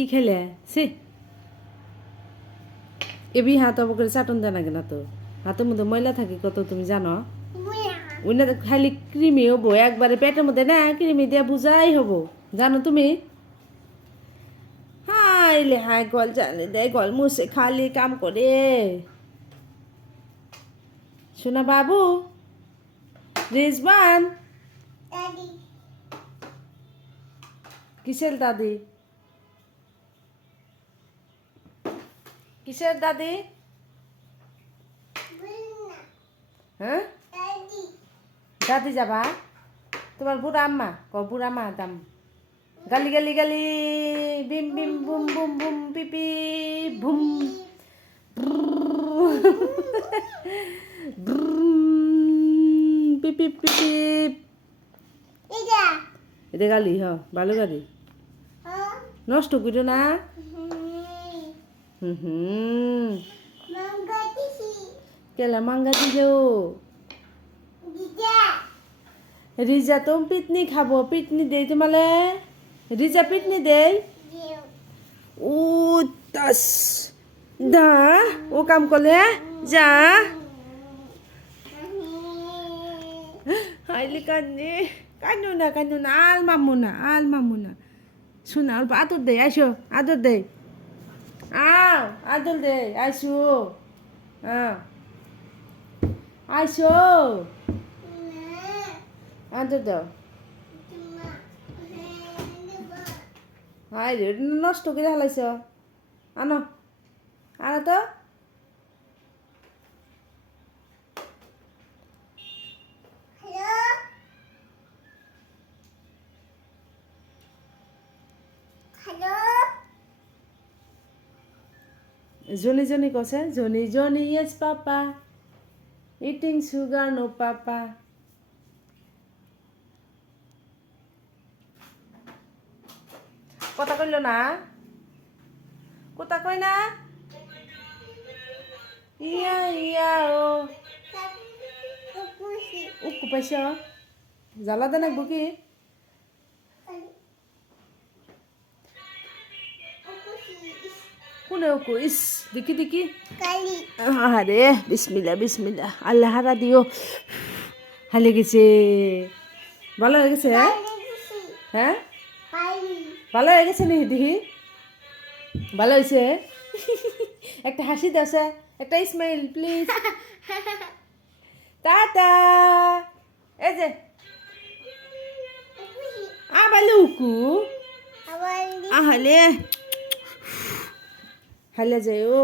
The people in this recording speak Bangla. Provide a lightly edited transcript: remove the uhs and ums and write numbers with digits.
কি খেলে সে এবি হাত অব করে চাটন দেয় না কেন তো হাতের মধ্যে ময়লা থাকে কত তুমি জানো ওই না খালি ক্রিমি হবো একবারে পেটের মধ্যে না ক্রিমি দিয়ে বুঝাই হবো জানো তুমি হাইলে হাই গল জানে দেয় গল মুছে খালি কাম করে শোনা বাবু রিজওয়ান কিসের দাদি কিসের দাদি হ্যাঁ দাদি যাবা তোমার বুড়া আম্মা বুড়া মা দাম গালি গালি গালি বিম বিম বুম বুম বুম পিপি বুম পিপি পিপি এটা গালি হ ভালো গালি নষ্ট করো না কেলা মাঙ্গা দিও রিজা তো পিটনি খাবো পিটনি দেই তোমালে রিজা পিটনি দেই ও তাস দা ও কাম করলে যা হাইলি কান্নু না আল মামু না শোনা অল্প আদর দে আইসো আদর দে আও আদর দে আইসো আইসো আদর দাও হাই রে নষ্ট করে হালাইছ আনো তো Johnny kose Johnny yes papa eating sugar no papa কথা কইল না কথা কই না ইয়া ইয়া ও উকু পাইছ জ্বালা দে নাকবো কি কোনে উকু ইস দেখি আরে বিসমিল্লা আল্লাহ হারা দিও হালে গেছে ভালো হয়ে গেছে হ্যাঁ ভালো হয়ে গেছে নি দেখি ভালো হয়েছে একটা হাসি দাও একটা স্মাইল প্লিজ টাটা এই যে আবালে উকু আহালে হালে যায় ও